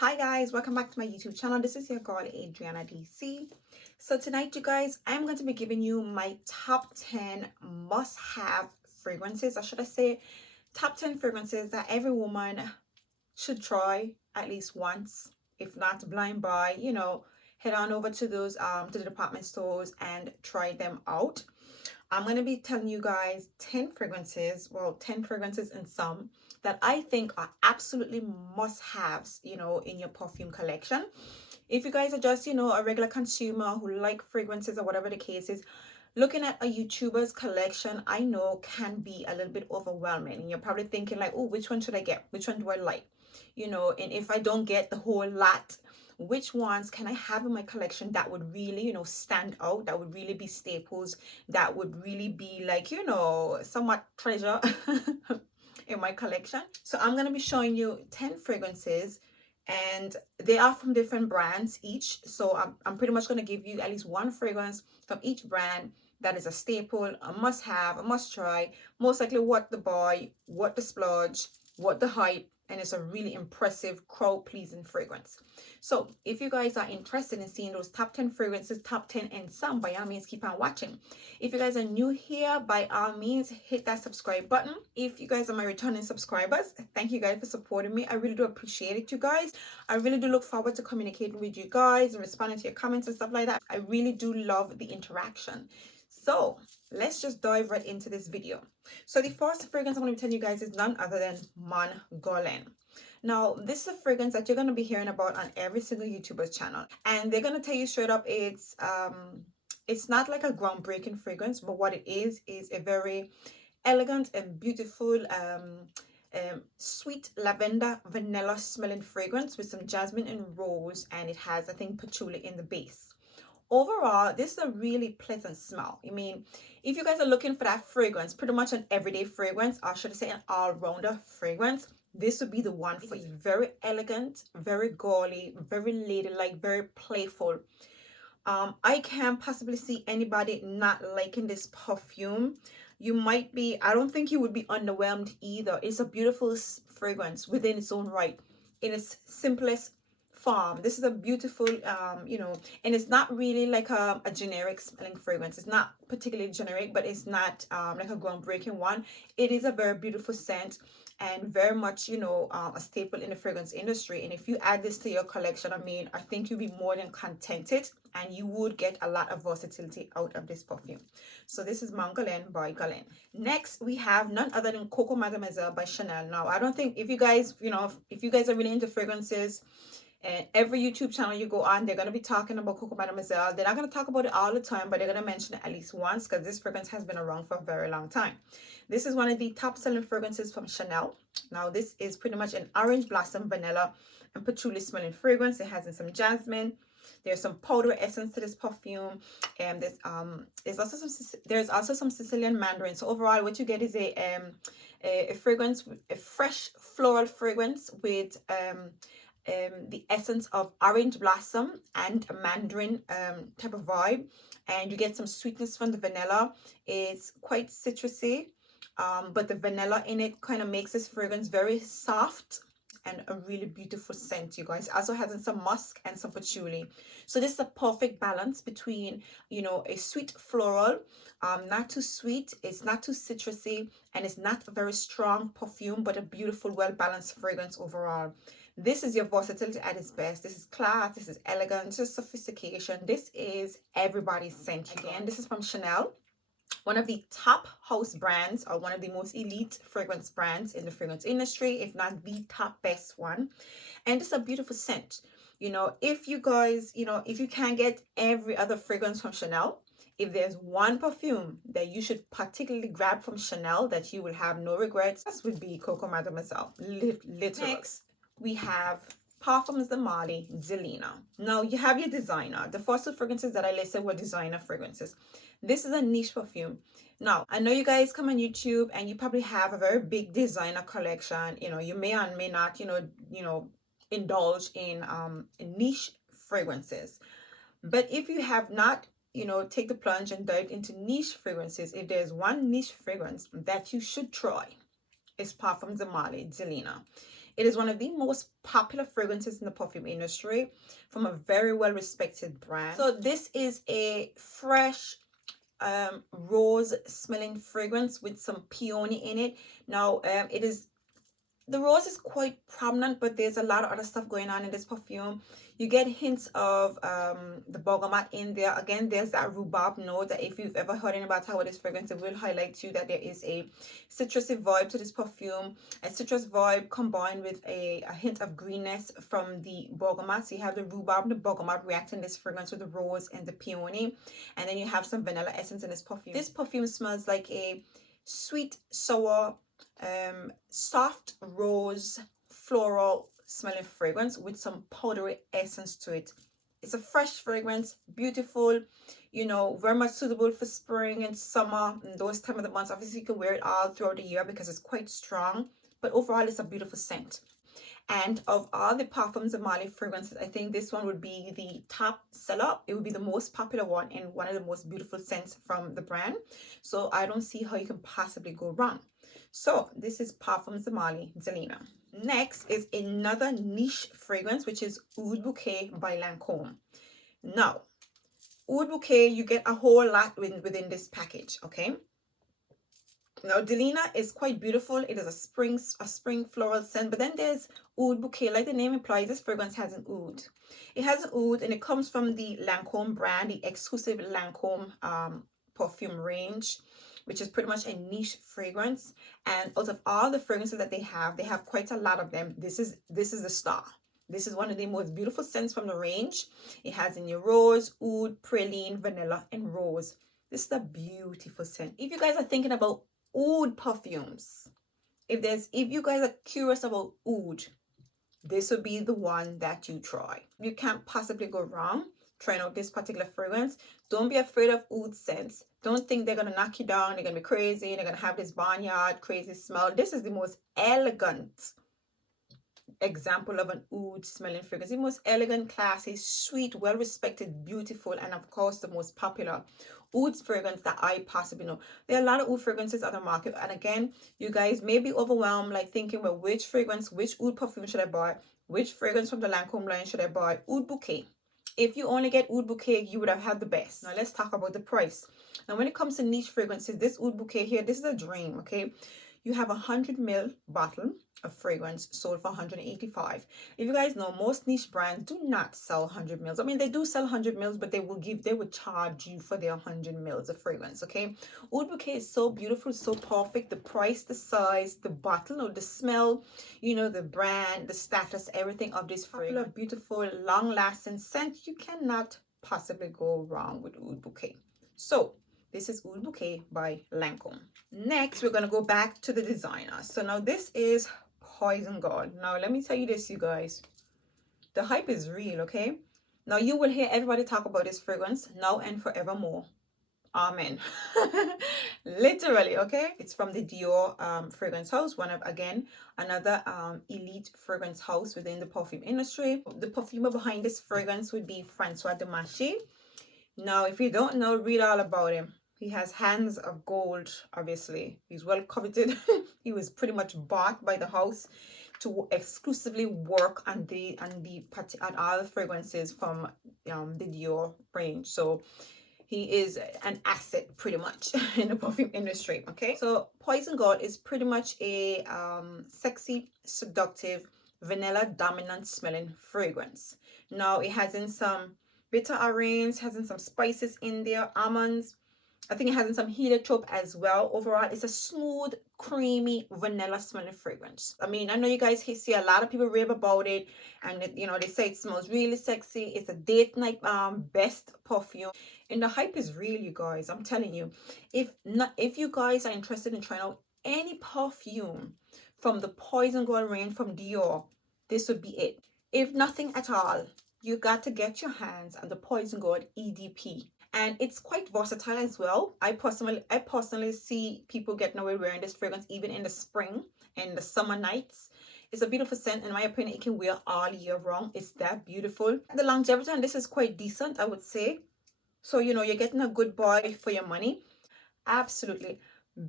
Hi guys, welcome back to my YouTube channel. This is your girl Adriana DC. So tonight you guys, I'm going to be giving you my top 10 must-have fragrances, or should I say top 10 fragrances that every woman should try at least once, if not blind buy, head on over to those to the department stores and try them out. I'm going to be telling you guys 10 fragrances, well, 10 fragrances and some that I think are absolutely must-haves, in your perfume collection. If you guys are just, a regular consumer who like fragrances or whatever the case is, looking at a YouTuber's collection, I know can be a little bit overwhelming. And you're probably thinking like, oh, which one should I get? Which one do I like? And if I don't get the whole lot, which ones can I have in my collection that would really, stand out, that would really be staples, that would really be like, somewhat treasure in my collection. So I'm going to be showing you 10 fragrances, and they are from different brands each. So I'm pretty much going to give you at least one fragrance from each brand that is a staple, a must have, a must try, most likely what the buy, what the splurge, what the hype, and it's a really impressive crowd pleasing fragrance. So if you guys are interested in seeing those top 10 fragrances, top 10 and some, by all means keep on watching. If you guys are new here, by all means hit that subscribe button. If you guys are my returning subscribers, thank you guys for supporting me. I really do appreciate it, you guys. I really do look forward to communicating with you guys and responding to your comments and stuff like that. I really do love the interaction. So let's just dive right into this video. So the first fragrance I'm going to be telling you guys is none other than Mancera. Now, this is a fragrance that you're going to be hearing about on every single YouTuber's channel. And they're going to tell you straight up, it's not like a groundbreaking fragrance, but what it is a very elegant and beautiful sweet lavender vanilla smelling fragrance with some jasmine and rose, and it has, I think, patchouli in the base. Overall, this is a really pleasant smell. I mean, if you guys are looking for that fragrance, pretty much an everyday fragrance, or should I say an all-rounder fragrance, this would be the one for you. Very elegant, very girly, very ladylike, very playful. I can't possibly see anybody not liking this perfume. You might be, I don't think you would be underwhelmed either. It's a beautiful fragrance within its own right, in its simplest form. This is a beautiful, and it's not really like a generic smelling fragrance. It's not particularly generic, but it's not like a groundbreaking one. It is a very beautiful scent and very much, a staple in the fragrance industry. And if you add this to your collection, I mean, I think you'll be more than contented and you would get a lot of versatility out of this perfume. So this is Mancera by Guerlain. Next, we have none other than Coco Mademoiselle by Chanel. Now, I don't think if you guys, if you guys are really into fragrances, and every YouTube channel you go on, they're going to be talking about Coco Mademoiselle. They're not going to talk about it all the time, but they're going to mention it at least once because this fragrance has been around for a very long time. This is one of the top selling fragrances from Chanel. Now, this is pretty much an orange blossom, vanilla, and patchouli smelling fragrance. It has some jasmine. There's some powder essence to this perfume, and there's also some Sicilian mandarin. So overall, what you get is a fragrance, a fresh floral fragrance with the essence of orange blossom and a mandarin type of vibe, and you get some sweetness from the vanilla. It's quite citrusy, but the vanilla in it kind of makes this fragrance very soft and a really beautiful scent, you guys. It also has some musk and some patchouli. So this is a perfect balance between, a sweet floral, not too sweet, it's not too citrusy, and it's not a very strong perfume, but a beautiful, well-balanced fragrance overall. This is your versatility at its best. This is class, this is elegant, this is sophistication. This is everybody's scent. Again, this is from Chanel, one of the top house brands, or one of the most elite fragrance brands in the fragrance industry, if not the top best one. And it's a beautiful scent. If you guys, if you can't get every other fragrance from Chanel, if there's one perfume that you should particularly grab from Chanel that you will have no regrets, this would be Coco Mademoiselle. Literally. Next, we have PARFUMS the Marley Delina. Now you have your designer. The first two fragrances that I listed were designer fragrances. This is a niche perfume. Now, I know you guys come on YouTube and you probably have a very big designer collection. You may or may not, indulge in niche fragrances. But if you have not, take the plunge and dive into niche fragrances, if there's one niche fragrance that you should try, it's PARFUMS the Marley Delina. It is one of the most popular fragrances in the perfume industry from a very well respected brand. So this is a fresh rose smelling fragrance with some peony in it. Now the rose is quite prominent, but there's a lot of other stuff going on in this perfume. You get hints of the bergamot in there. Again, there's that rhubarb note that if you've ever heard about how this fragrance, it will highlight to you that there is a citrusy vibe to this perfume. A citrus vibe combined with a hint of greenness from the bergamot. So you have the rhubarb and the bergamot reacting this fragrance with the rose and the peony. And then you have some vanilla essence in this perfume. This perfume smells like a sweet, sour, soft rose floral smelling fragrance with some powdery essence to it. It's a fresh fragrance, beautiful, you know, very much suitable for spring and summer and those time of the months. Obviously you can wear it all throughout the year because it's quite strong, but overall it's a beautiful scent. And of all the parfums of Marley fragrances, I think this one would be the top seller. It would be the most popular one and one of the most beautiful scents from the brand. So I don't see how you can possibly go wrong. So this is Parfums de Marley, Delina. Next is another niche fragrance, which is Oud Bouquet by Lancôme. Now, Oud Bouquet, you get a whole lot within this package, okay? Now, Delina is quite beautiful. It is a spring floral scent, but then there's Oud Bouquet. Like the name implies, this fragrance has an oud. It has an oud, and it comes from the Lancôme brand, the exclusive Lancôme perfume range, which is pretty much a niche fragrance. And out of all the fragrances that they have quite a lot of them. This is the star. This is one of the most beautiful scents from the range. It has in your rose, oud, praline, vanilla, and rose. This is a beautiful scent. If you guys are thinking about oud perfumes, if you guys are curious about oud, this would be the one that you try. You can't possibly go wrong trying out this particular fragrance. Don't be afraid of oud scents. Don't think they're gonna knock you down, they're gonna be crazy, they're gonna have this barnyard crazy smell. This is the most elegant example of an oud smelling fragrance. The most elegant, classy, sweet, well respected, beautiful, and of course the most popular oud fragrance that I possibly know. There are a lot of oud fragrances on the market, and again, you guys may be overwhelmed, like thinking, well, which oud perfume should I buy? Which fragrance from the Lancôme line should I buy? Oud Bouquet. If you only get Oud Bouquet, you would have had the best. Now let's talk about the price. Now when it comes to niche fragrances, this Oud Bouquet here, this is a dream, okay? You have a 100 ml bottle of fragrance sold for 185. If you guys know, most niche brands do not sell 100 mils. I mean, they do sell 100 mils, but they would charge you for their 100 mils of fragrance, okay? Oud Bouquet is so beautiful, so perfect. The price, the size, the bottle, or the smell, you know, the brand, the status, everything of this fragrance. Beautiful, long-lasting scent. You cannot possibly go wrong with Oud Bouquet. So this is Oud Bouquet by Lancôme. Next, we're going to go back to the designer. So now this is Poison God. Now, let me tell you this, you guys. The hype is real, okay? Now, you will hear everybody talk about this fragrance now and forevermore. Amen. Literally, okay? It's from the Dior fragrance house. Another elite fragrance house within the perfume industry. The perfumer behind this fragrance would be Francois Demachy. Now, if you don't know, read all about him. He has hands of gold, obviously. He's well coveted. He was pretty much bought by the house to exclusively work on all the fragrances from the Dior range. So he is an asset pretty much in the perfume industry, okay? So Poison God is pretty much a sexy, seductive, vanilla dominant smelling fragrance. Now it has in some bitter orange, has in some spices in there, almonds. I think it has in some heliotrope as well. Overall, it's a smooth, creamy, vanilla smelling fragrance. I mean, I know you guys see a lot of people rave about it, and you know, they say it smells really sexy. It's a date night best perfume, and the hype is real, you guys. I'm telling you. If you guys are interested in trying out any perfume from the Poison God range from Dior, this would be it. If nothing at all, you got to get your hands on the Poison God EDP. And it's quite versatile as well. I personally see people getting away wearing this fragrance even in the spring and the summer nights. It's a beautiful scent. In my opinion, it can wear all year round. It's that beautiful. The longevity on this is quite decent, I would say. So, you know, you're getting a good buy for your money. Absolutely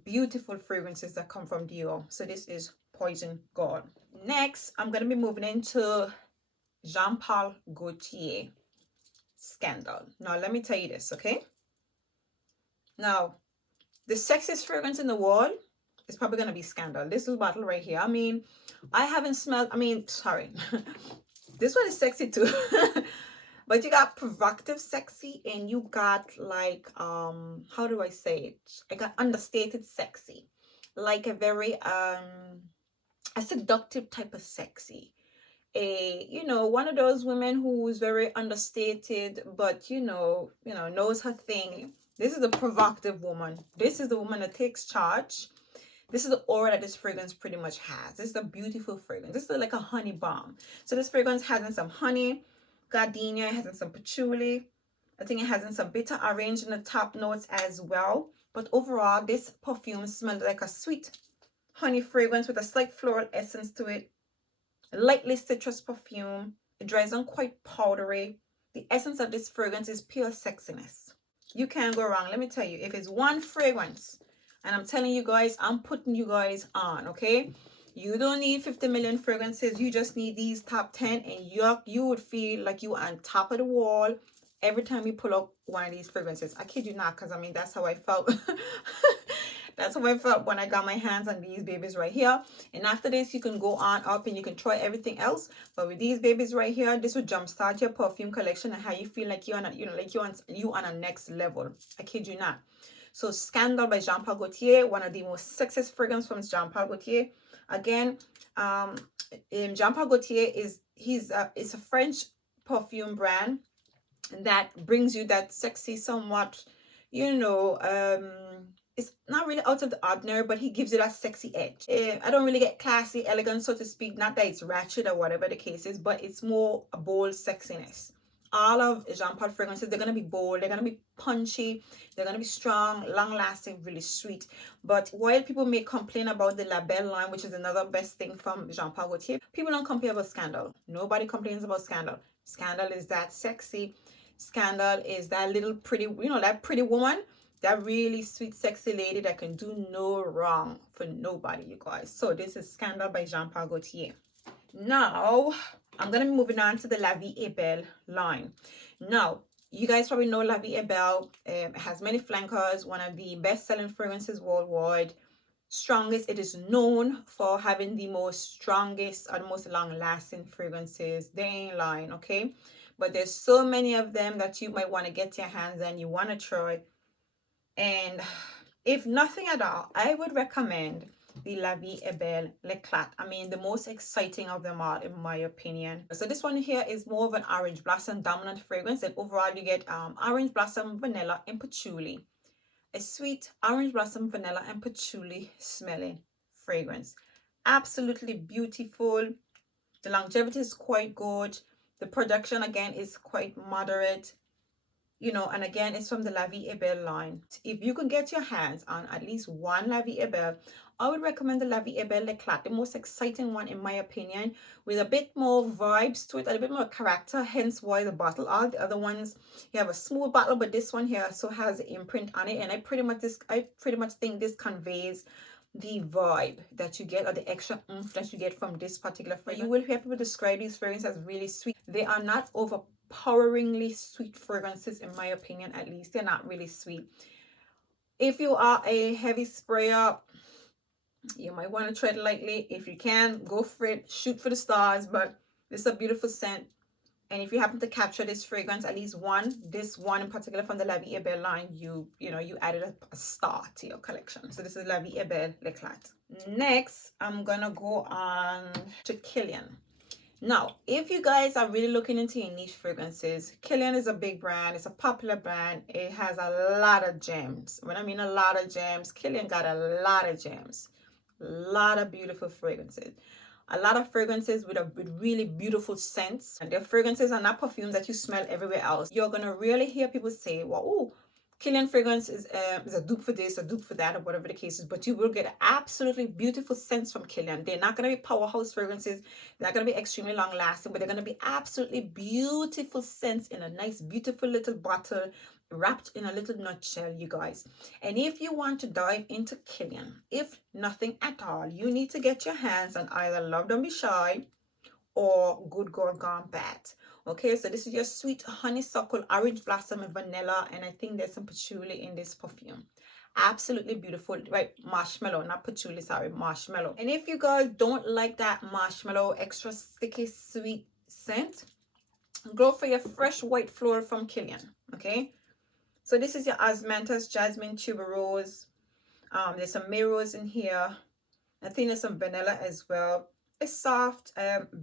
beautiful fragrances that come from Dior. So this is Poison God. Next, I'm going to be moving into Jean Paul Gaultier Scandal. Now, let me tell you this, okay? Now, the sexiest fragrance in the world is probably going to be Scandal. This is bottle right here. I mean, I haven't smelled, sorry. This one is sexy too. But you got provocative sexy, and you got like, how do I say it? I got understated sexy. Like a very, a seductive type of sexy. One of those women who's very understated, but knows her thing. This is a provocative woman. This is the woman that takes charge. This is the aura that this fragrance pretty much has. This is a beautiful fragrance. This is like a honey bomb. So this fragrance has in some honey, gardenia, it has in some patchouli. I think it has in some bitter orange in the top notes as well. But overall, this perfume smells like a sweet honey fragrance with a slight floral essence to it. Lightly citrus perfume. It dries on quite powdery. The essence of this fragrance is pure sexiness. You can't go wrong. Let me tell you, if it's one fragrance, and I'm telling you guys, I'm putting you guys on, okay? You don't need 50 million fragrances. You just need these top 10, and you would feel like you are on top of the wall every time you pull up one of these fragrances. I kid you not, because I mean, that's how I felt. That's how I felt when I got my hands on these babies right here. And after this, you can go on up and you can try everything else. But with these babies right here, this would jumpstart your perfume collection and how you feel like you're on, you on a next level. I kid you not. So Scandal by Jean Paul Gaultier, one of the most sexiest fragrances from Jean Paul Gaultier. Again, Jean Paul Gaultier it's a French perfume brand that brings you that sexy, somewhat, it's not really out of the ordinary, but he gives you that sexy edge. I don't really get classy, elegant, so to speak. Not that it's ratchet or whatever the case is, but it's more a bold sexiness. All of Jean Paul fragrances, they're going to be bold, they're going to be punchy, they're going to be strong, long-lasting, really sweet. But while people may complain about the La Belle line, which is another best thing from Jean Paul Gaultier, people don't complain about Scandal. Nobody complains about Scandal. Scandal is that sexy. Scandal is that little pretty, that pretty woman, that really sweet, sexy lady that can do no wrong for nobody, you guys. So this is Scandal by Jean Paul Gaultier. Now, I'm going to be moving on to the La Vie et Belle line. Now, you guys probably know La Vie et Belle. It has many flankers, one of the best-selling fragrances worldwide. Strongest, it is known for having the most strongest or the most long-lasting fragrances. They ain't lying, okay? But there's so many of them that you might want to get your hands on, you want to try. And if nothing at all, I would recommend the La Vie et Belle L'Eclat. I mean, the most exciting of them all, in my opinion. So this one here is more of an orange blossom dominant fragrance, and overall you get orange blossom, vanilla, and patchouli. A sweet orange blossom, vanilla, and patchouli smelling fragrance. Absolutely beautiful. The longevity is quite good. The production, again, is quite moderate. And again, it's from the La Vie et Belle line. If you can get your hands on at least one La Vie et Belle, I would recommend the La Vie et Belle L'Eclat, the most exciting one in my opinion, with a bit more vibes to it, a bit more character, hence why the bottle. All the other ones, you have a smooth bottle, but this one here also has an imprint on it, and I pretty much think this conveys the vibe that you get, or the extra oomph that you get from this particular fragrance. You will hear people describe these fragrances as really sweet. They are not overpoweringly sweet fragrances, in my opinion. At least they're not really sweet. If you are a heavy sprayer, you might want to tread lightly. If you can, go for it, shoot for the stars. But this is a beautiful scent, and if you happen to capture this fragrance, at least this one in particular from the La Vie et Belle line, you added a star to your collection. So this is La Vie et Belle L'Eclat. Next, I'm gonna go on to Kilian. Now, if you guys are really looking into your niche fragrances, Kilian is a big brand. It's a popular brand. It has a lot of gems. When I mean a lot of gems, Kilian got a lot of gems. A lot of beautiful fragrances. A lot of fragrances with really beautiful scents. And their fragrances are not perfumes that you smell everywhere else. You're going to really hear people say, well, oh, Kilian fragrance is a dupe for this, a dupe for that, or whatever the case is, but you will get absolutely beautiful scents from Kilian. They're not going to be powerhouse fragrances. They're not going to be extremely long lasting, but they're going to be absolutely beautiful scents in a nice, beautiful little bottle, wrapped in a little nutshell, you guys. And if you want to dive into Kilian, if nothing at all, you need to get your hands on either Love Don't Be Shy or Good Girl Gone Bad. Okay, so this is your sweet honeysuckle, orange blossom, and vanilla, and I think there's some patchouli in this perfume. Absolutely beautiful, right? Marshmallow, not patchouli, sorry, marshmallow. And if you guys don't like that marshmallow extra sticky sweet scent, go for your fresh white floral from Kilian. Okay, so this is your osmanthus, jasmine, tuberose. There's some rose in here. I think there's some vanilla as well. A soft,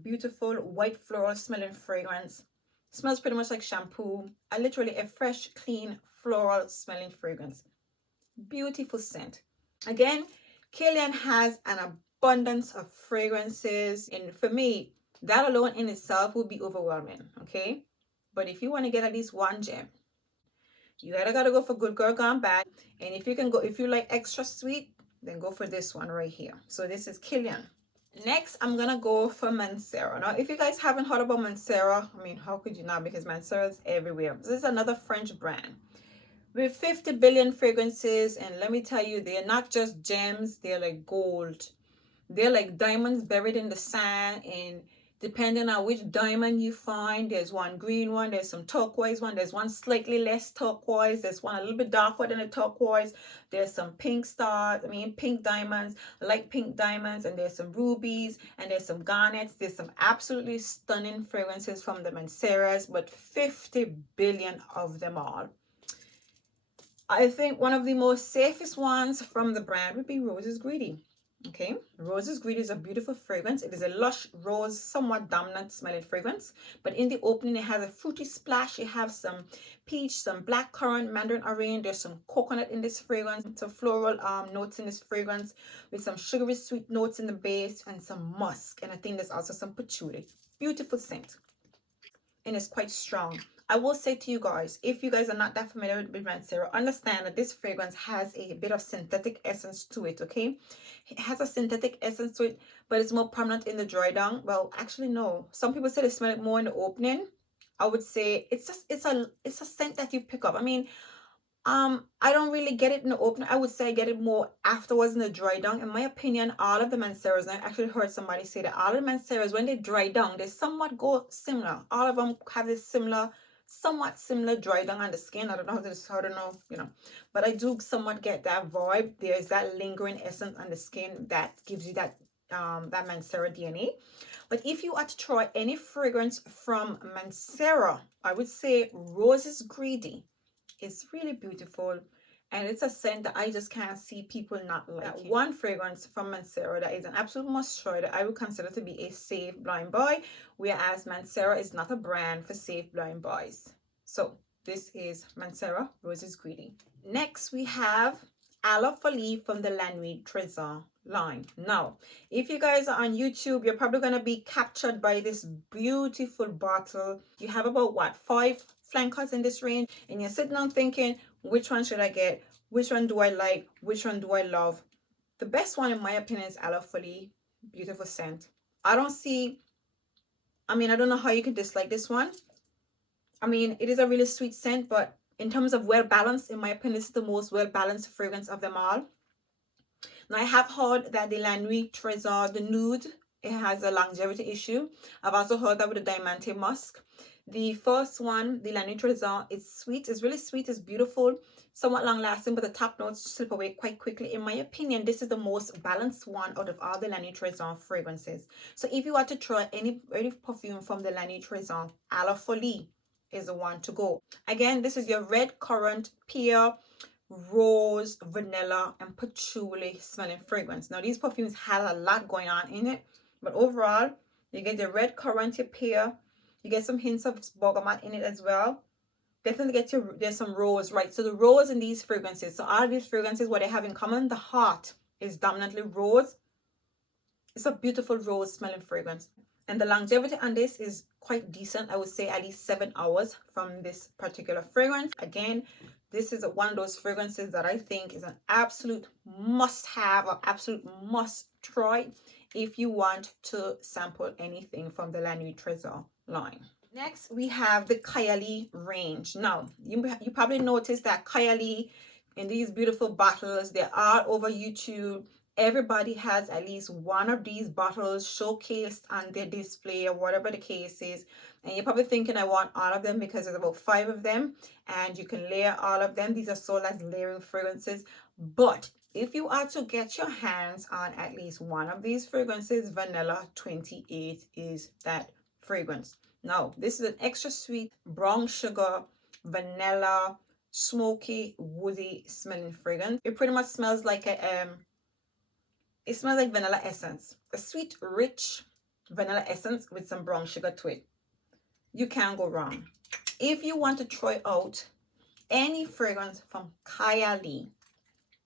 beautiful white floral smelling fragrance. Smells pretty much like shampoo. Literally a fresh, clean, floral smelling fragrance. Beautiful scent. Again, Kilian has an abundance of fragrances, and for me, that alone in itself would be overwhelming. Okay, but if you want to get at least one gem, you gotta go for Good Girl Gone Bad. And if you can go, if you like extra sweet, then go for this one right here. So this is Kilian. Next, I'm gonna go for Mancera. Now, if you guys haven't heard about Mancera, I mean, how could you not? Because Mancera is everywhere. This is another French brand with 50 billion fragrances, and let me tell you, they're not just gems, they're like gold. They're like diamonds buried in the sand, and depending on which diamond you find, there's one green one, there's some turquoise one, there's one slightly less turquoise, there's one a little bit darker than a turquoise, there's some pink pink diamonds, light pink diamonds, and there's some rubies, and there's some garnets. There's some absolutely stunning fragrances from the Manceras, but 50 billion of them all. I think one of the most safest ones from the brand would be Rose is Greedy. Okay, Rose is Greedy is a beautiful fragrance. It is a lush rose, somewhat dominant smelling fragrance, but in the opening it has a fruity splash. You have some peach, some black currant, mandarin orange. There's some coconut in this fragrance, some floral notes in this fragrance with some sugary sweet notes in the base and some musk, and I think there's also some patchouli. Beautiful scent, and it's quite strong. I will say to you guys, if you guys are not that familiar with Mancera, understand that this fragrance has a bit of synthetic essence to it, okay? It has a synthetic essence to it, but it's more prominent in the dry down. Well, actually, no. Some people say they smell it more in the opening. I would say it's a scent that you pick up. I mean, I don't really get it in the opening. I would say I get it more afterwards in the dry down. In my opinion, all of the Manceras, and I actually heard somebody say that all of the Manceras, when they dry down, they somewhat go similar. All of them have this somewhat similar dry down on the skin. I don't know how to know, you know, but I do somewhat get that vibe. There's that lingering essence on the skin that gives you that Mancera DNA. But if you are to try any fragrance from Mancera, I would say Rose is Greedy. It's really beautiful, and it's a scent that I just can't see people not liking. That one fragrance from Mancera that is an absolute must try that I would consider to be a safe blind buy, whereas Mancera is not a brand for safe blind buys. So this is Mancera Rose is Greedy. Next we have La Folie from the Landy Treasure line. Now, if you guys are on YouTube, you're probably going to be captured by this beautiful bottle. You have about what, 5 flankers in this range, and you're sitting on thinking, which one should I get? Which one do I like? Which one do I love? The best one in my opinion is La Folie. Beautiful scent. I don't know how you could dislike this one. I mean, it is a really sweet scent, but in terms of well balanced, in my opinion, it's the most well balanced fragrance of them all. Now, I have heard that the Landy Treasure, the nude, it has a longevity issue. I've also heard that with the Diamante Musk. The first one, the Landy Treasure, is sweet. It's really sweet. It's beautiful, somewhat long lasting, but the top notes slip away quite quickly. In my opinion, this is the most balanced one out of all the Landy Treasure fragrances. So if you want to try any perfume from the Landy Treasure, La Folie is the one to go. Again, this is your red currant, pear, rose, vanilla, and patchouli smelling fragrance. Now, these perfumes have a lot going on in it, but overall, you get the red currant, your pear, you get some hints of bergamot in it as well. Definitely there's some rose, right? So the rose in these fragrances, so all of these fragrances, what they have in common, the heart is dominantly rose. It's a beautiful rose smelling fragrance. And the longevity on this is quite decent. I would say at least 7 hours from this particular fragrance. Again, This is one of those fragrances that I think is an absolute must have or absolute must try if you want to sample anything from the Landy Treasure line. Next, we have the Kylie range. Now, you probably noticed that Kylie in these beautiful bottles, they're all over YouTube. Everybody has at least one of these bottles showcased on their display or whatever the case is. And you're probably thinking, I want all of them because there's about 5 of them and you can layer all of them. These are sold as layering fragrances. But if you are to get your hands on at least one of these fragrances, Vanilla 28 is that fragrance. Now, this is an extra sweet brown sugar, vanilla, smoky, woody smelling fragrance. It pretty much smells like it smells like vanilla essence. A sweet, rich vanilla essence with some brown sugar to it. You can't go wrong. If you want to try out any fragrance from Kayali,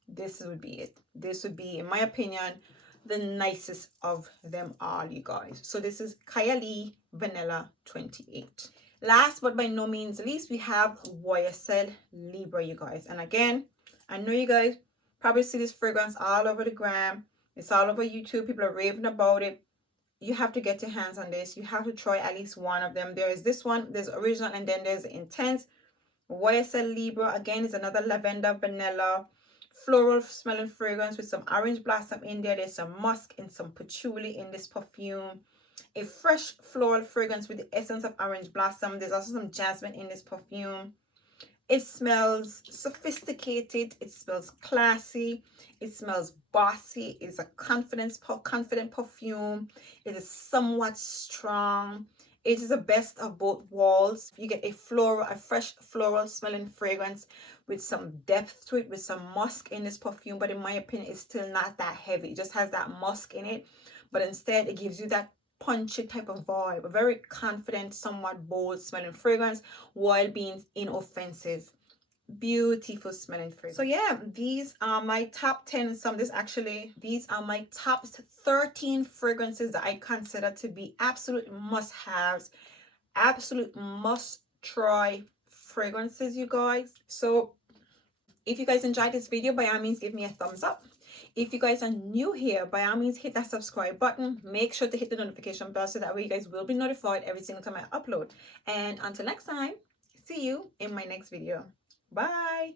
this would be it. This would be, in my opinion, the nicest of them all, you guys. So this is Kayali Vanilla 28. Last but by no means least, we have YSL Libra, you guys. And again, I know you guys probably see this fragrance all over the gram. It's all over YouTube. People are raving about it. You have to get your hands on this. You have to try at least one of them. There is this one, there's original, and then there's intense. YSL Libra, again, is another lavender, vanilla, floral smelling fragrance with some orange blossom in there. There's some musk and some patchouli in this perfume. A fresh floral fragrance with the essence of orange blossom. There's also some jasmine in this perfume. It smells sophisticated. It smells classy. It smells bossy. It's a confident perfume. It is somewhat strong. It is the best of both worlds. You get a fresh floral smelling fragrance with some depth to it, with some musk in this perfume. But in my opinion, it's still not that heavy. It just has that musk in it. But instead, it gives you that punchy type of vibe. A very confident, somewhat bold smelling fragrance while being inoffensive. Beautiful smelling fragrance. So yeah, these are my top 10. These are my top 13 fragrances that I consider to be absolute must-haves, absolute must-try fragrances, you guys. So if you guys enjoyed this video, by all means give me a thumbs up. If you guys are new here, by all means hit that subscribe button. Make sure to hit the notification bell so that way you guys will be notified every single time I upload. And until next time, see you in my next video. Bye.